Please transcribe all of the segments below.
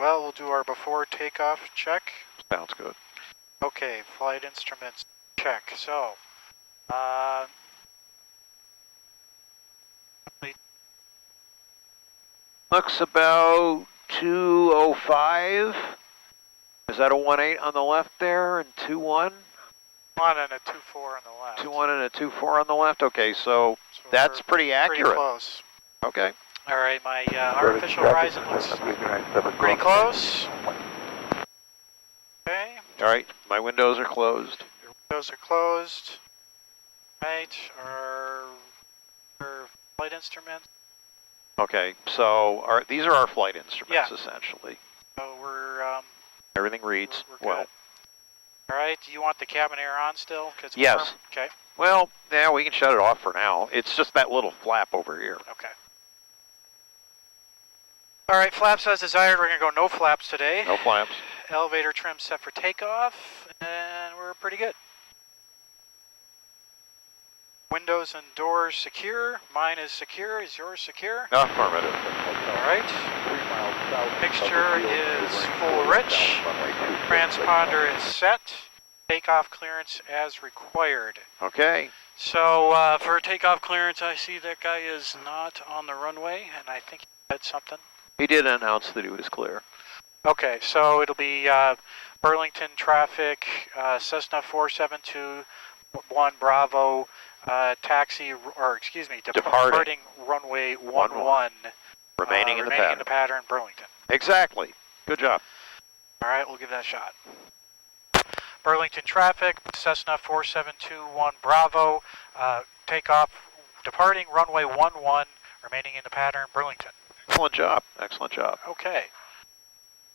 Well, we'll do our before takeoff check. Sounds good. Okay, flight instruments check. So, looks about 205. Is that a 18 on the left there and 21? 1 and a 24 on the left. 21 and a 24 on the left. Okay, so that's pretty accurate. Pretty close. Okay. All right, my artificial horizon looks pretty close. Okay. All right, my windows are closed. Your windows are closed. Right, our flight instruments. Okay, so these are our flight instruments, essentially. So we're everything reads we're well. All right, do you want the cabin air on still? Yes. Okay. Well, yeah, we can shut it off for now. It's just that little flap over here. Okay. All right, flaps as desired. We're going to go no flaps today. No flaps. Elevator trim set for takeoff, and we're pretty good. Windows and doors secure. Mine is secure. Is yours secure? Affirmative. All right. Mixture is full rich. Transponder is set. Takeoff clearance as required. Okay. So for takeoff clearance, I see that guy is not on the runway, and I think he said something. He did announce that he was clear. Okay, so it'll be Burlington traffic, Cessna 4721 Bravo, taxi, or excuse me, departing runway 11. Remaining in the pattern, Burlington. Exactly. Good job. All right, we'll give that a shot. Burlington traffic, Cessna 4721 Bravo, takeoff, departing runway 11, remaining in the pattern, Burlington. Excellent job. Excellent job. Okay.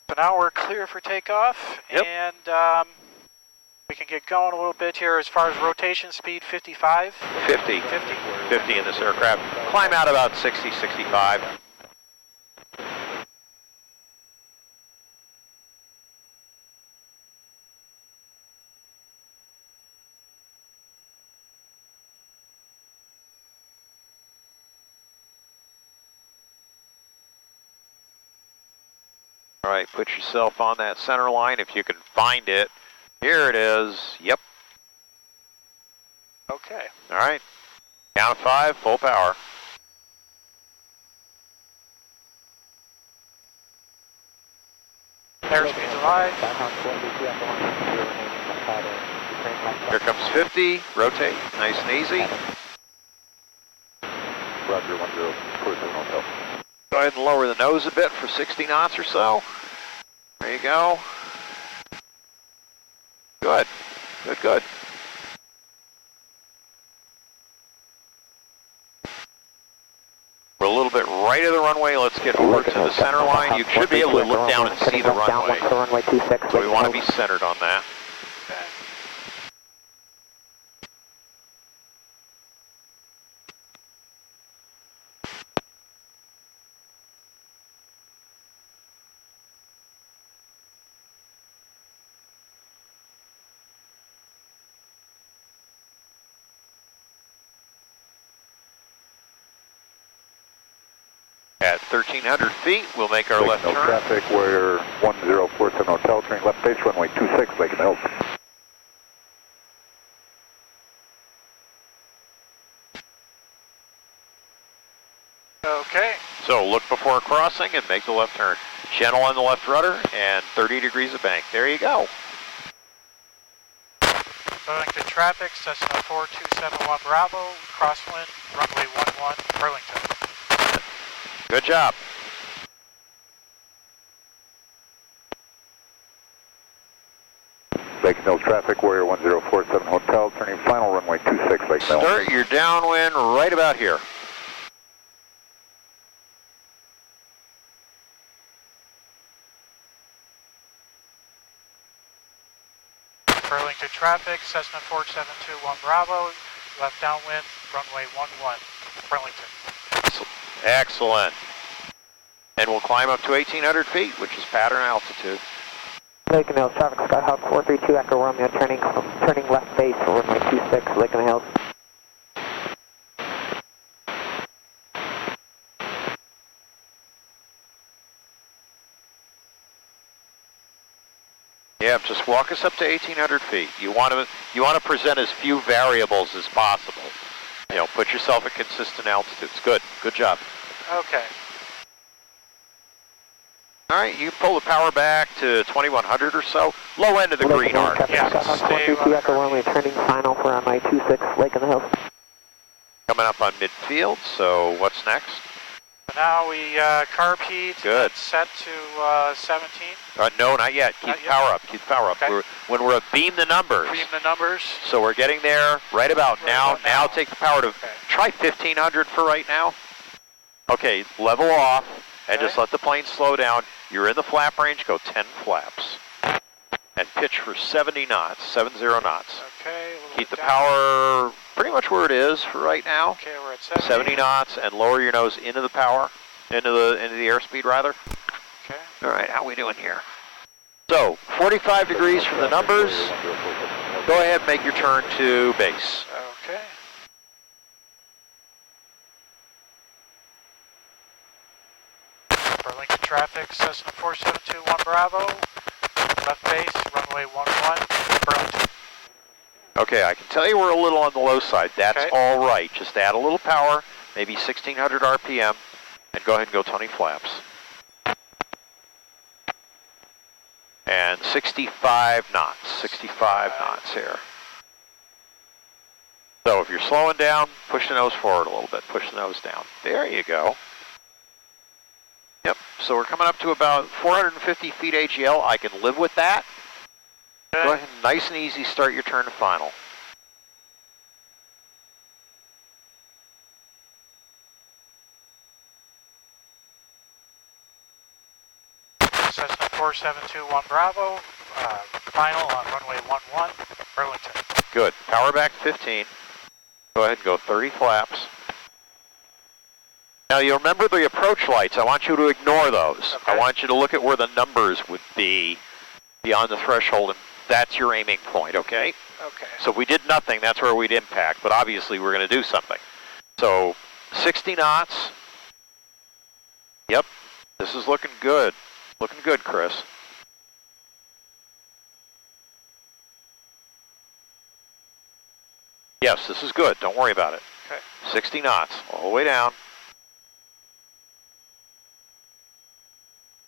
So now we're clear for takeoff, and we can get going a little bit here as far as rotation speed, 55? 50. 50 in this aircraft. Climb out about 60, 65. All right, put yourself on that center line if you can find it. Here it is. Yep. Okay. All right. Count of 5, full power. Airspeed's alive. Here comes 50. Rotate. Nice and easy. Roger, 10, hotel. Go ahead and lower the nose a bit for 60 knots or so. There you go. Good. Good, good. We're a little bit right of the runway. Let's get over to the center line. You should be able to look down and see the runway. So we want to be centered on that. At 1,300 feet, we'll make our left turn. Traffic, we're 1047 hotel, turning left base, runway 26, Lake Hills. Okay. So look before crossing and make the left turn. Channel on the left rudder and 30 degrees of bank. There you go. Burlington traffic, Cessna 4271 Bravo, crosswind, runway 11, Burlington. Good job. Lake Mills traffic, Warrior 1047 hotel, turning final runway 26, Lake Mills. Start your downwind right about here. Burlington traffic, Cessna 4721 Bravo, left downwind, runway 11, Burlington. Excellent. And we'll climb up to 1,800 feet, which is pattern altitude. Lake and Hills, traffic Skyhawk 432 Echo Romeo, turning left base, runway 26, Lake and Hills. Yeah, just walk us up to 1,800 feet. You want to present as few variables as possible. You know, put yourself at consistent altitudes. Good job. Okay. All right, you pull the power back to 2,100 or so. Low end of the green arc. Yeah, Skyhawk stay 432 Echo runway turning final for runway 26, Lake in the Hills. Coming up on midfield, so what's next? So now we carb heat. Good. Set to 17. No, not yet. Keep Not the yet? power up. Keep the power up. Okay. When we're at beam the numbers. Beam the numbers. So we're getting there right about Right now. about now. Now take the power to Okay. try 1,500 for right now. Okay, level off and Okay. just let the plane slow down. You're in the flap range. Go 10 flaps and pitch for 70 knots, 70 knots. Okay. A little Keep the bit down. power pretty much where it is for right now. Okay, we're at 70. 70 knots and lower your nose into the power, into the airspeed rather. Okay. All right, how we doing here? So 45 degrees from the numbers. Go ahead and make your turn to base. Okay. Burlington traffic, Cessna 4721 Bravo. Left base, runway 11, Burlington. Okay, I can tell you we're a little on the low side. That's Okay. all right. Just add a little power, maybe 1,600 RPM, and go ahead and go 20 flaps. And 65 knots, 65 knots here. So if you're slowing down, push the nose forward a little bit, push the nose down. There you go. Yep, so we're coming up to about 450 feet AGL. I can live with that. Go ahead and nice and easy start your turn to final. Cessna 4721 Bravo. Final on runway 11, Burlington. Good. Power back 15. Go ahead and go 30 flaps. Now you remember the approach lights. I want you to ignore those. Okay. I want you to look at where the numbers would be beyond the threshold, and that's your aiming point, okay? Okay. So if we did nothing, that's where we'd impact, but obviously we're going to do something. So 60 knots. Yep, this is looking good. Looking good, Chris. Yes, this is good. Don't worry about it. Okay. 60 knots, all the way down.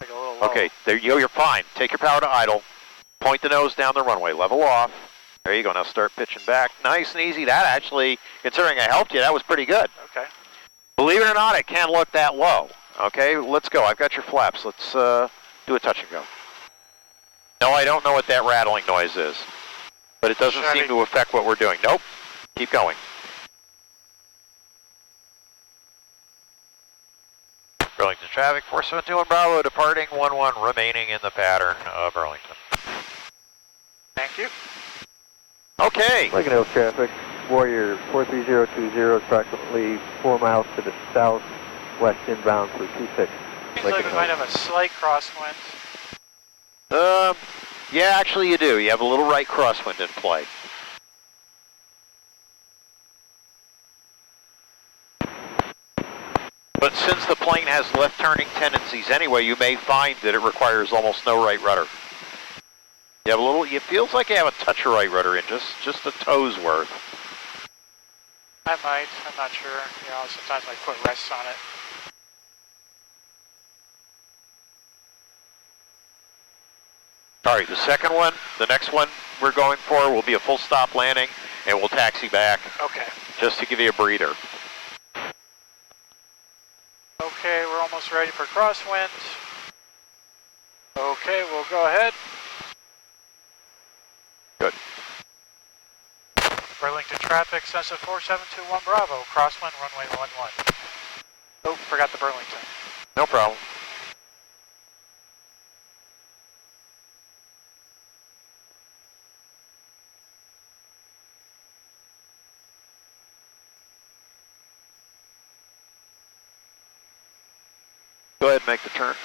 Take a little low. Okay, there you go. You're fine. Take your power to idle. Point the nose down the runway. Level off. There you go. Now start pitching back. Nice and easy. That actually, considering I helped you, that was pretty good. Okay. Believe it or not, it can look that low. Okay, let's go. I've got your flaps. Let's do a touch and go. No, I don't know what that rattling noise is, but it doesn't seem to affect what we're doing. Nope. Keep going. Burlington traffic, 4721 Bravo, departing 11, remaining in the pattern of Burlington. Thank you. Okay. Lake and Hills traffic, Warrior 43020, approximately 4 miles to the southwest inbound for 26. Seems like we might have a slight crosswind. Yeah, actually you do. You have a little right crosswind in play. But since the plane has left turning tendencies anyway, you may find that it requires almost no right rudder. You have a little, it feels like you have a touch of right rudder in, just a toe's worth. I might. I'm not sure. You know, sometimes my foot rests on it. All right, the second one, the next one we're going for will be a full stop landing, and we'll taxi back Okay. just to give you a breather. Okay, we're almost ready for crosswind. Okay, we'll go ahead. Good. Burlington traffic, Cessna 4721 Bravo, crosswind runway 11. Oh, forgot the Burlington. No problem. Go ahead and make the turn.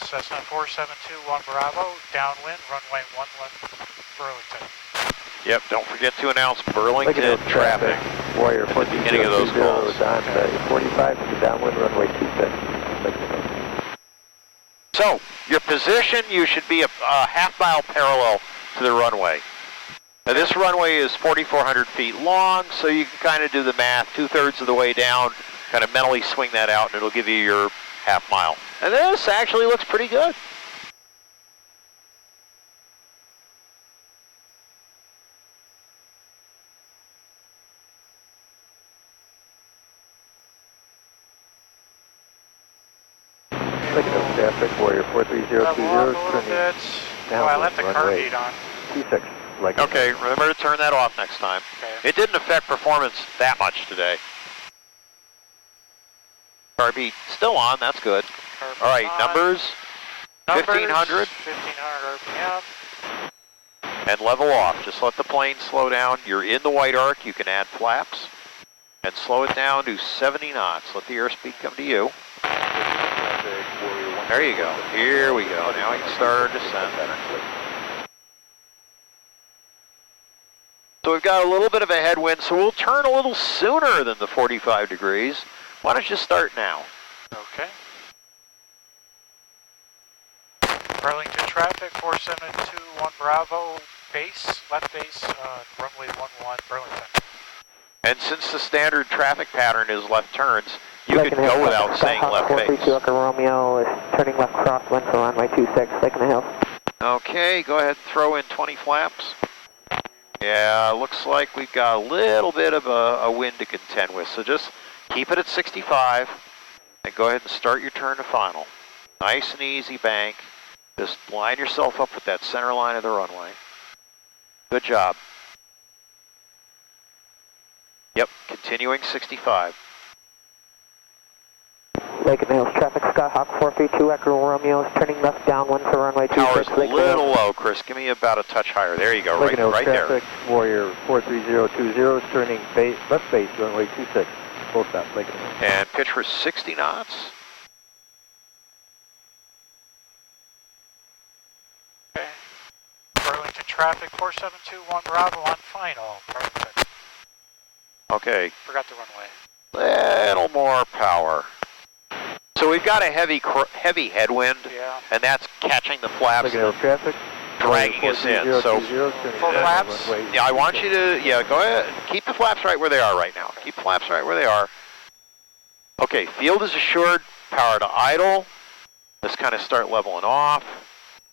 Cessna 4721 Bravo, downwind, runway 11, Burlington. Yep, don't forget to announce Burlington Lincoln Hills traffic. Warrior at the beginning of those 4020 calls. on 45 to downwind runway 26. Lincoln Hills. So, your position, you should be a half-mile parallel to the runway. Now, this runway is 4,400 feet long, so you can kind of do the math, 2/3 of the way down, kind of mentally swing that out, and it'll give you your half mile. And this actually looks pretty good. Lincoln Hills traffic, Warrior 43020, Level up a little turning bit. Oh, I downwind left the car runway beat on. 26. Lincoln Okay, remember to turn that off next time. Okay. It didn't affect performance that much today. Car beat still on, that's good. Carb All right, on. numbers, 1500. 1500 RPM. And level off. Just let the plane slow down. You're in the white arc. You can add flaps. And slow it down to 70 knots. Let the airspeed come to you. There you go. Here we go. Now we can start our descent. So we've got a little bit of a headwind, so we'll turn a little sooner than the 45 degrees. Why don't you start now? Okay. Burlington traffic, 4721 Bravo, base, left base, runway 11, Burlington. And since the standard traffic pattern is left turns, you Lincoln could Hills, go without saying left base. 432 Echo Romeo is turning left crosswind for runway 26, Lincoln Hills. Okay, go ahead and throw in 20 flaps. Yeah, looks like we've got a little bit of a wind to contend with, so just keep it at 65 and go ahead and start your turn to final. Nice and easy bank. Just line yourself up with that center line of the runway. Good job. Yep, continuing 65. Lincoln Hills traffic, Skyhawk 432 Echo Romeo is turning left downwind for runway 26, Power's a Lincoln little Hills. low, Chris. Give me about a touch higher. There you go, Lincoln Hills right there. traffic, Warrior 43020, turning left base, runway 26. Full stop, Lincoln Hills. And pitch for 60 knots. Okay. Burlington traffic, 4721 Bravo on final, Burlington. Okay, Forgot the runway. little more power. So we've got a heavy headwind, Yeah. and that's catching the flaps, Lincoln Hills traffic, dragging us in. So, 43020, turning Full left, flaps? runway yeah, I want 26. you to, go ahead. Keep the flaps right where they are right now. Keep the flaps right where they are. Okay, field is assured, power to idle. Let's kind of start leveling off.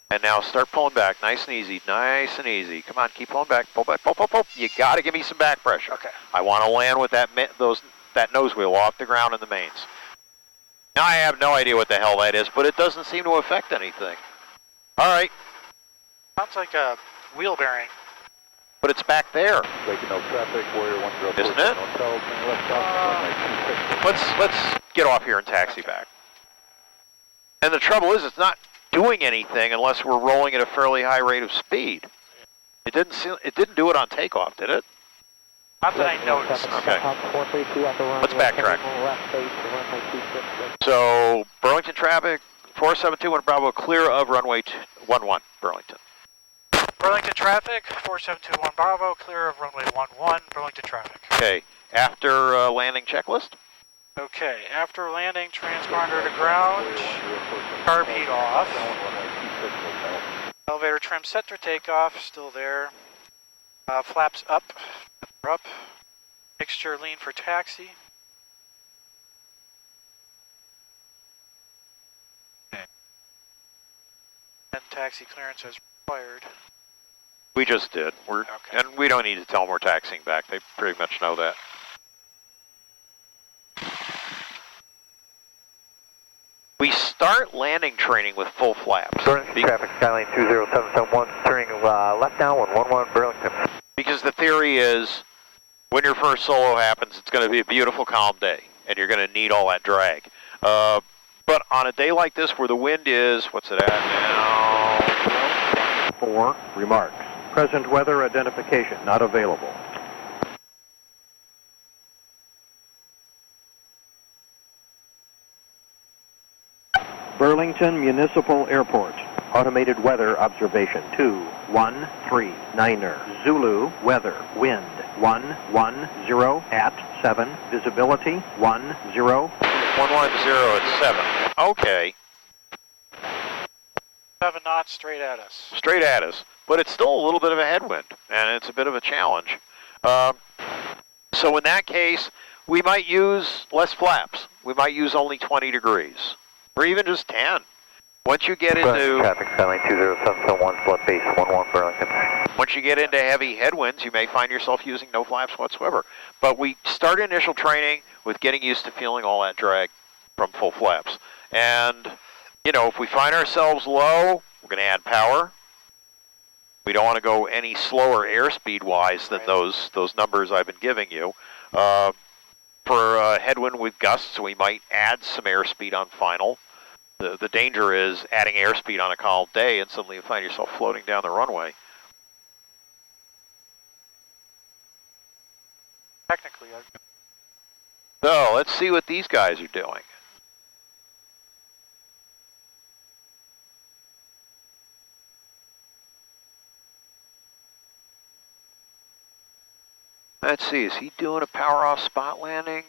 And now start pulling back, nice and easy, nice and easy. Come on, keep pulling back, pull back, pull, pull, pull. You got to give me some back pressure. Okay. I want to land with that nose wheel off the ground in the mains. Now I have no idea what the hell that is, but it doesn't seem to affect anything. All right, Sounds like a wheel bearing. but it's back there. Lincoln Hills traffic, Warrior 104. Isn't it? Hotel, turn left south, runway 26. Let's get off here and taxi back. And the trouble is, it's not doing anything unless we're rolling at a fairly high rate of speed. It didn't do it on takeoff, did it? Not that I noticed. Okay. Skyhawk 432 Echo Romeo, Let's backtrack. turning left base for runway 26. So Burlington traffic, 4721 Bravo, clear of runway 11, Burlington. Burlington traffic, 4721 Bravo, clear of runway 11, Burlington traffic. Okay, after landing checklist. Okay, after landing, transponder to ground, carb heat off, elevator trim set for takeoff, still there, flaps up, mixture lean for taxi. And taxi clearance as required. We just did. And we don't need to tell them we're taxiing back. They pretty much know that. We start landing training with full flaps. Burlington traffic, Skyline 20771, turning left downwind 11 Burlington. Because the theory is, when your first solo happens, it's going to be a beautiful calm day, and you're going to need all that drag. But on a day like this where the wind is, what's it at now? 4 remarks. Present weather identification not available. Burlington Municipal Airport. automated weather observation 213-9er. Zulu weather, wind 110 at 7, visibility 10. 110 at 7. Okay, 7 knots straight at us. straight at us. But it's still a little bit of a headwind, and it's a bit of a challenge. So in that case, we might use less flaps. We might use only 20 degrees, or even just 10. Once you get into traffic, Skylane 20771, flood base 11 Burlington. once you get into heavy headwinds, you may find yourself using no flaps whatsoever. But we start initial training with getting used to feeling all that drag from full flaps. And, you know, if we find ourselves low, we're going to add power. We don't want to go any slower airspeed-wise than those numbers I've been giving you. For a headwind with gusts, we might add some airspeed on final. The danger is adding airspeed on a calm day and suddenly you find yourself floating down the runway. Technically, So let's see what these guys are doing. Let's see, is he doing a power off spot landing?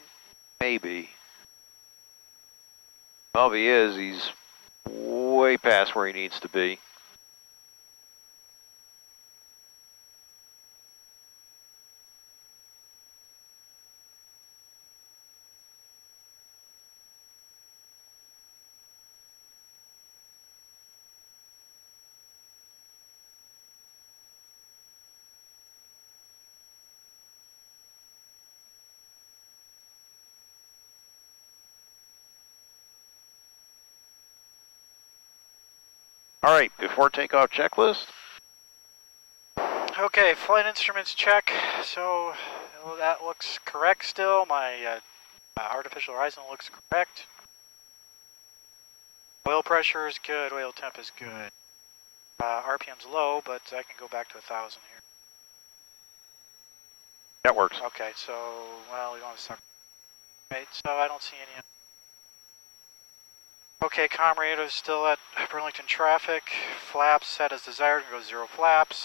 Maybe. Well, if he is, he's way past where he needs to be. All right, before takeoff checklist. okay, flight instruments check. So that looks correct still. My artificial horizon looks correct. Oil pressure is good. Oil temp is good. RPM's low, but I can go back to 1,000 here. That works. Okay, so, well, we want to suck. Right, so I don't see any. Okay, comm radar is still at Burlington traffic. Flaps set as desired, go 0 flaps.